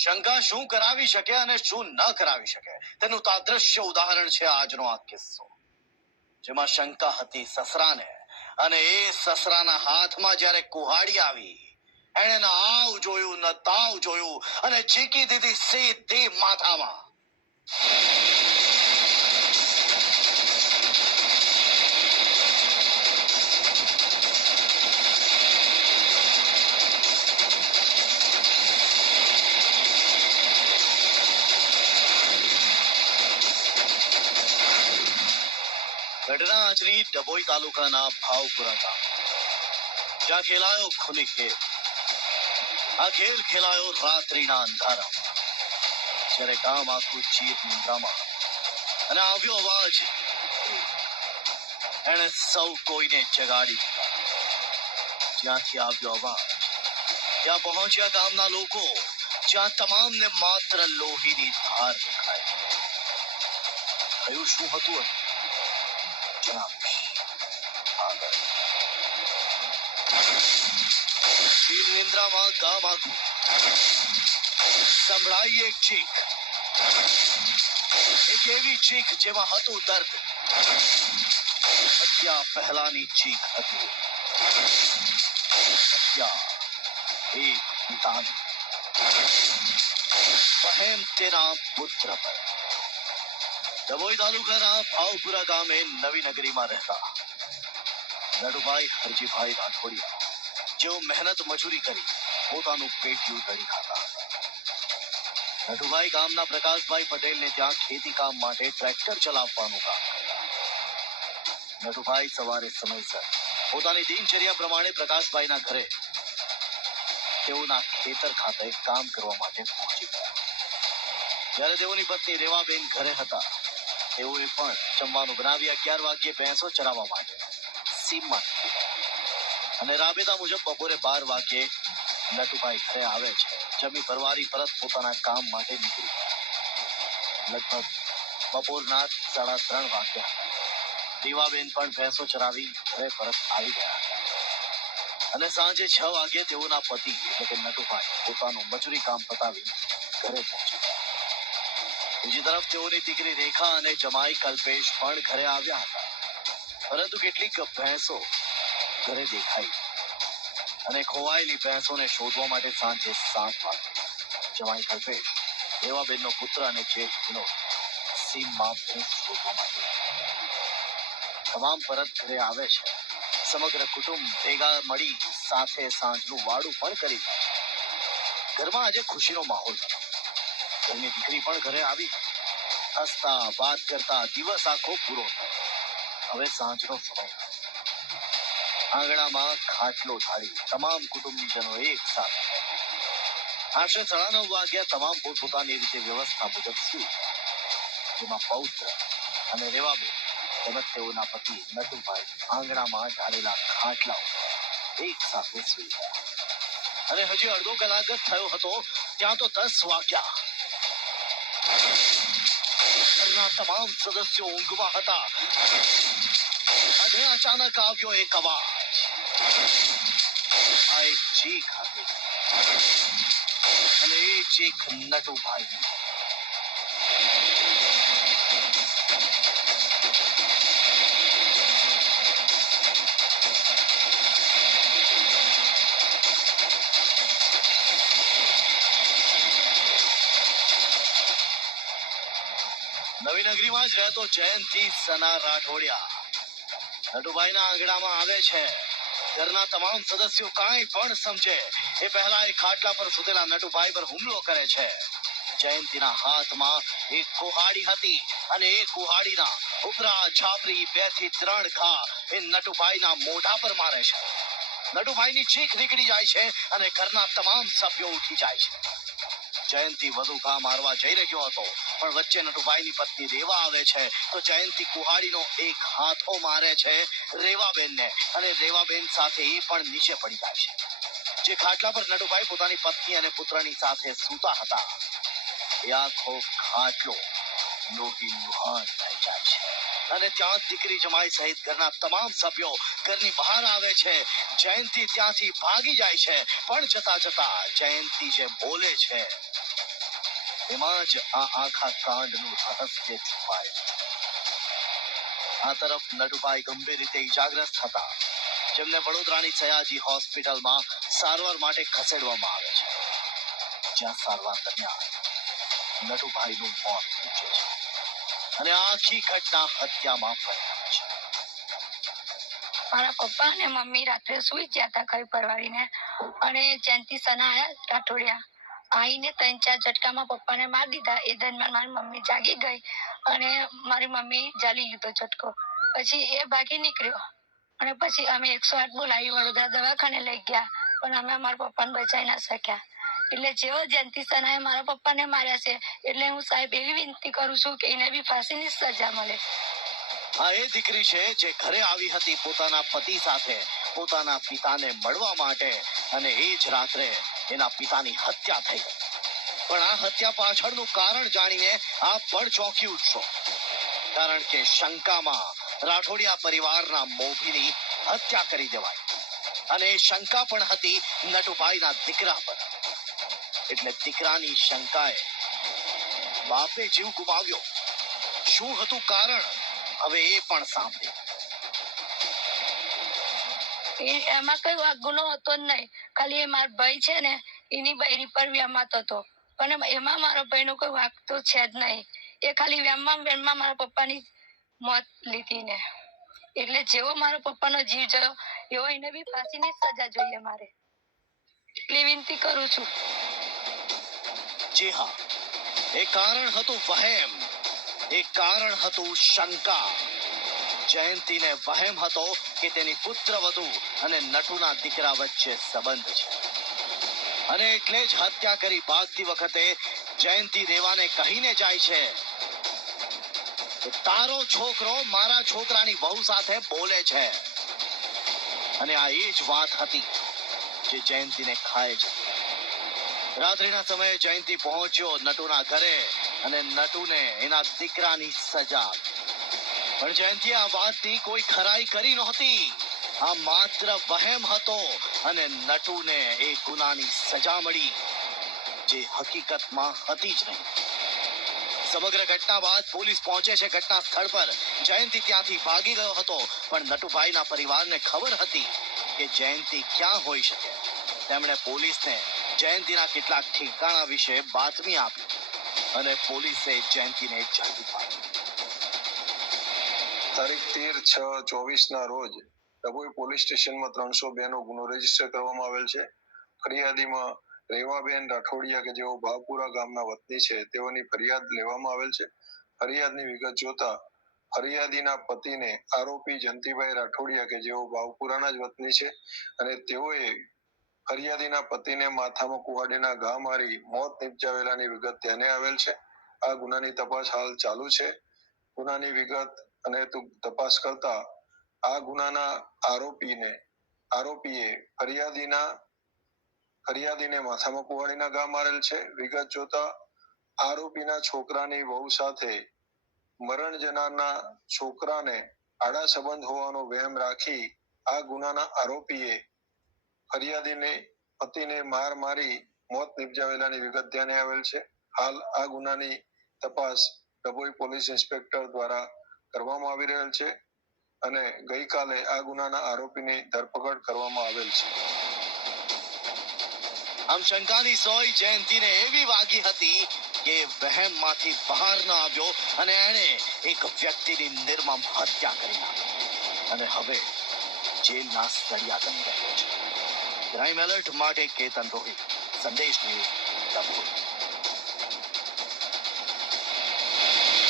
શંકા શું કરાવી શકે અને શું ન કરાવી શકે તેનું તાદ્રશ્ય ઉદાહરણ છે આજનો આ કિસ્સો, જેમાં શંકા હતી સસરાને, અને એ સસરાના હાથમાં જ્યારે કુહાડી આવી, એણે ન આવ જોયું ન તાવ જોયું અને ચીકી દીધી સીધી માથામાં. ઘટના આજની ડભોઈ તાલુકાના ભાવપુરા ગામ, જ્યાં ખેલાયો ખૂની ખેલ. આ ખેલ ખેલાયો રાત્રિના અંધારામાં, જ્યારે ગામ આખું ચીર નિંદ્રામાં, અને આવ્યો અવાજ, એણે સૌ કોઈને જગાડી દીધા. જ્યાંથી આવ્યો અવાજ ત્યાં પહોંચ્યા ગામના લોકો, જ્યાં તમામને માત્ર લોહીની ધાર દેખાય. થયું શું હતું જણાવીશ આગળ. ચીર નિંદ્રામાં ગામ આખું સંભળાઈ એક ચીખ, એક એવી ચીખ જેમાં હતું દર્દ. હત્યા પહેલાની ચીખ હતી, હત્યા એક પિતાની, બહેન તેના પુત્ર પર. ડભોઈ તાલુકાના ભાવપુરા ગામે નવી નગરીમાં રહેતા નટુભાઈ હરજીભાઈ રાઠોડિયા, જેઓ મહેનત મજૂરી કરી પોતાનું પેટીયું ગળી ખાતા હતા. નટુભાઈ ગામના પ્રકાશભાઈ પટેલને ત્યાં ખેતી કામ માટે ટ્રેક્ટર ચલાવવાનું કામ કરતા. નટુભાઈ સવારે સમયસર પોતાની દિનચર્યા પ્રમાણે પ્રકાશભાઈના ઘરે તેઓના ખેતર ખાતે કામ કરવા માટે પહોંચી ગયા. જ્યારે તેઓની પત્ની રેવાબેન ઘરે હતા, તેઓએ પણ જમવાનું બનાવી 11 વાગ્યે ભેંસો ચરાવવા માટે સીમમાં નીકળી. અને રાબેતા મુજબ બપોરે 12 વાગ્યે નટુભાઈ ઘરે આવે છે. જમી પરવારી પરત પોતાના કામ માટે નીકળી ગયા. લગભગ બપોરના 3:30 વાગ્યા. રેવાબેન પણ ભેંસો ચરાવી ઘરે પરત આવી ગયા હતા. અને સાંજે 6 વાગ્યે તેઓના પતિ એટલે કે નટુભાઈ પોતાનું મજૂરી કામ પતાવી ઘરે પહોંચી ગયા. બીજી તરફ તેઓની દીકરી રેખા અને જમાઈ કલ્પેશ પણ ઘરે આવ્યા હતા, પરંતુ કેટલીક ભેંસો ઘરે દેખાઈ અને ખોવાયેલી ભેંસોને શોધવા માટે સાંજે 7 વાગે જમાઈ કલ્પેશ, રેવાબેનનો પુત્ર અને જેઠ વિનોદ સીમમાં ભેંસ શોધવા માટે તમામ પરત ઘરે આવે છે. સમગ્ર કુટુંબ ભેગા મળી સાથે સાંજનું વાડું પણ કરી લે છે. ઘરમાં આજે ખુશીનો માહોલ હતો. ઘરની દીકરી પણ ઘરે આવી. હસતા વાત કરતા દિવસ આખો પૂરો થયો. હવે સાંજનો સમય. આંગણામાં ખાટલો ઢાળી તમામ કુટુંબીજનો એક સાથે. આશરે 9:30 વાગ્યા તમામ પોતપોતાની રીતે વ્યવસ્થા મુજબ સૂઈ ગયા. જેમાં પૌત્ર અને રેવાબેન તેમજ તેઓના પતિ નટુભાઈ આંગણામાં ઢાળેલા ખાટલા ઉપર એક સાથે સૂઈ ગયા. અને હજી અડધો કલાક જ થયો હતો ત્યાં તો 10 વાગ્યા. ઘરના તમામ સદસ્યો ઊંઘમાં હતા અને અચાનક આવ્યો એક અવાજ. આ એક ચીખ હતી અને એ ચીખ નટુભાઈની. નવી નગરીમાં જ રહેતો જયંતિ સના રાઠોડિયા નટુભાઈના આંગણામાં આવે છે. ઘરના તમામ સદસ્યો કાંઈ પણ સમજે એ પહેલા એ ખાટલા પર સૂતેલા નટુભાઈ પર હુમલો કરે છે. જયંતિના હાથમાં એક કુહાડી હતી અને એ કુહાડીના ઉપરા છાપરી 2 થી 3 ઘા એ નટુભાઈના મોઢા પર મારે છે. નટુભાઈની ચીખ નીકળી જાય છે અને ઘરના તમામ સભ્યો ઉઠી જાય છે. જયંતિ વધુ ઘા મારવા જઈ રહ્યો હતો, પણ વચ્ચે નટુભાઈની પત્ની રેવા આવે છે તો જયંતિ કુહાડીનો એક હાથો મારે છે રેવાબેનને અને રેવાબેન સાથે એ પણ નીચે પડી જાય છે. જે ખાટલા પર નટુભાઈ પોતાની પત્ની અને પુત્રની સાથે સૂતા હતા, એ આખો ખાટલો લોહી લુહાણ થઈ જાય છે. અને ત્યાં દીકરી જમાઈ સહિત ઘરના તમામ સભ્યો ઘરની બહાર આવે છે. જયંતિ ત્યાંથી ભાગી જાય છે, પણ જતા જતા જયંતિ જે બોલે છે એમાં જ આ આખા કાંડનું રહસ્ય છુપાયેલું. આ તરફ નટુભાઈ ગંભીર રીતે ઈજાગ્રસ્ત હતા, જેમને વડોદરાની સયાજી હોસ્પિટલમાં સારવાર માટે ખસેડવામાં આવે છે, જ્યાં સારવાર દરમિયાન નટુભાઈનું મોત નીપજે છે અને આખી ઘટના હત્યામાં પરિણમે છે. મારા પપ્પા અને મમ્મી રાત્રે સુઈ ગયા હતા ઘર પરવારીને, અને જયંતિ સના આયા રાઠોડિયા આવીને 3-4 ઝટકામાં પપ્પાને મારી દીધા. એ દરમિયાન મારી મમ્મી જાગી ગઈ અને મારી મમ્મી જાલી લીધો ઝટકો. પછી એ ભાગી નીકળ્યો અને પછી અમે 108 બોલાવી વડોદરા દવાખાને લઈ ગયા, પણ અમે અમારા પપ્પાને બચાવી ના શક્યા. એટલે જેવો જયંતિ સનાએ મારા પપ્પાને માર્યા છે, એટલે હું સાહેબ એવી વિનંતી કરું છું કે એને બી ફાંસીની સજા મળે. આ એ દીકરી છે જે ઘરે આવી હતી પોતાના પતિ સાથે પોતાના પિતાને મળવા માટે, અને એ જ રાત્રે એના પિતાની હત્યા થઈ ગઈ. પણ આ હત્યા પાછળનું કારણ જાણીને આપ પણ ચોંકી ઉઠશો, કારણ કે શંકામાં રાઠોડિયા પરિવારના મોભીની હત્યા કરી દેવાઈ, અને એ શંકા પણ હતી નટુભાઈના દીકરા પર. એટલે દીકરાની શંકાએ બાપે જીવ ગુમાવ્યો. શું હતું કારણ, હવે એ પણ સાંભળ્યું. એમાં કઈ ગુનો હતો જ નહીં, ખાલી એ મારો ભાઈ છે ને એની બૈરી પર વ્યામાત હતો, પણ એમાં મારો ભાઈનો કોઈ વાંક તો છે જ નહીં. એ ખાલી વેમમાં મારા પપ્પાની મોત લીધી ને, એટલે જેવો મારા પપ્પાનો જીવ ગયો એવો એને બી ફાંસીની સજા જોઈએ મારે, એટલી વિનંતી કરું છું. જી હા, એ કારણ હતું વહેમ, એ કારણ હતું શંકા. જયંતીને વહેમ હતો કે તેની પુત્રવધુ અને નટુના દીકરા વચ્ચે સંબંધ છે, અને એટલે જ હત્યા કરી ભાગતી વખતે જયંતી દેવાને કહીને જાય છે કે તારો છોકરો મારા છોકરાની વહુ સાથે બોલે છે. અને આ એ જ વાત હતી જે જયંતીને ખાય છે. રાત્રિના સમયે જયંતી પહોંચ્યો નટુના ઘરે, અને નટુને એના દીકરાની સજા. પણ જયંતીએ આ વાતની કોઈ ખરાઈ કરી નહોતી. આ માત્ર વહેમ હતો, અને નટુને એ ગુનાની સજા મળી જે હકીકતમાં હતી જ નહીં. સમગ્ર ઘટના બાદ પોલીસ પહોંચે છે ઘટના સ્થળ પર. જયંતી ત્યાંથી ભાગી ગયો હતો, પણ નટુભાઈના પરિવારને ખબર હતી કે જયંતી ક્યાં હોઈ શકે. તેમણે પોલીસને જયંતીના કેટલાક ઠેકાણા વિશે બાતમી આપી, અને પોલીસે જયંતીને ઝડપી પાડી. તારીખ 13/6/24 રોજ ડભોઈ પોલીસ સ્ટેશનમાં 302 નો ગુનો રજીસ્ટર કરવામાં આવેલ છે. ફરિયાદીમાં રેવાબેન રાઠોડિયા કે જેઓ ભાવપુરા ગામના વતની છે, તેઓની ફરિયાદ લેવામાં આવેલ છે. ફરિયાદની વિગત જોતા ફરિયાદીના પતિને આરોપી જયંતિભાઈ રાઠોડિયા કે જેઓ ભાવપુરાના જ વતની છે, અને તેઓએ ફરિયાદીના પતિને માથામાં કુહાડીના ઘા મારી મોત નિપજાવેલાની વિગત ધ્યાને આવેલ છે. આ ગુનાની તપાસ હાલ ચાલુ છે. ગુનાની વિગત અને તપાસ કરતા આ ગુનાના આરોપીએ ફરિયાદીને માથામાં કુહાડીના ઘા મારેલ છે. વિગત જોતા આરોપીના છોકરાની વહુ સાથે મરણ જનારના છોકરાને આડા સંબંધ હોવાનો વહેમ રાખી આ ગુનાના આરોપીએ ફરિયાદીને પતિને માર મારી મોત નિપજાવેલાની વિગત ધ્યાને આવેલ છે. હાલ આ ગુનાની તપાસ ડભોઈ પોલીસ ઇન્સ્પેક્ટર દ્વારા કરવામાં આવી રહેલ છે, અને ગઈકાલે આ ગુનાના આરોપીની ધરપકડ કરવામાં આવેલ છે. આમ શંકાની સોય જયંતીને એવી વાગી હતી કે વહેમમાંથી બહાર ન આવ્યો, અને એણે એક વ્યક્તિની નિર્મમ હત્યા કરી નાખી, અને હવે જેલના સળિયા બની રહ્યો છે. ક્રાઇમ એલર્ટ માટે કેતન રોહિત, સંદેશ ન્યૂઝ, ડભોઈ.